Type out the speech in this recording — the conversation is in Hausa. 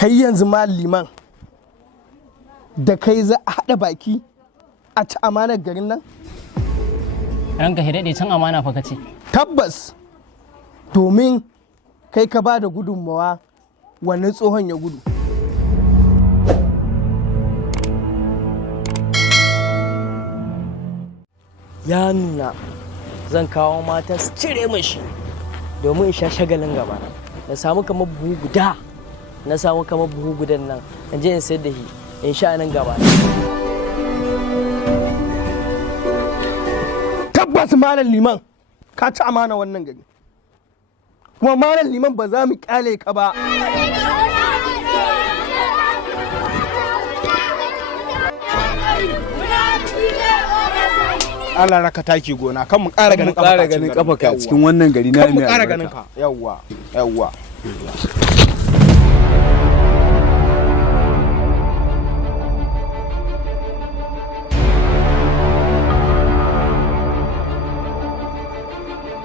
kai yanzu ma liman da kai za a haɗa baki a ci amanar garin nan? Ranka shi daɗe can amana fa kace. Tabbas, domin kai ka ba da gudunmawa wani tsohon ya gudu. Ya nuna zan kawo mata su cire mashi domin in sha shagalin gaba na samu kamar buhu guda nan in je in sayar da shi in sha nan gaba. Tabbas malam liman ka ci amana wannan gari kuma malam liman ba za mu kyale ka ba. Allah raka taki gona kan mu ƙara ganin kafa ka cikin wannan gari na mu ƙara ganin ka yawwa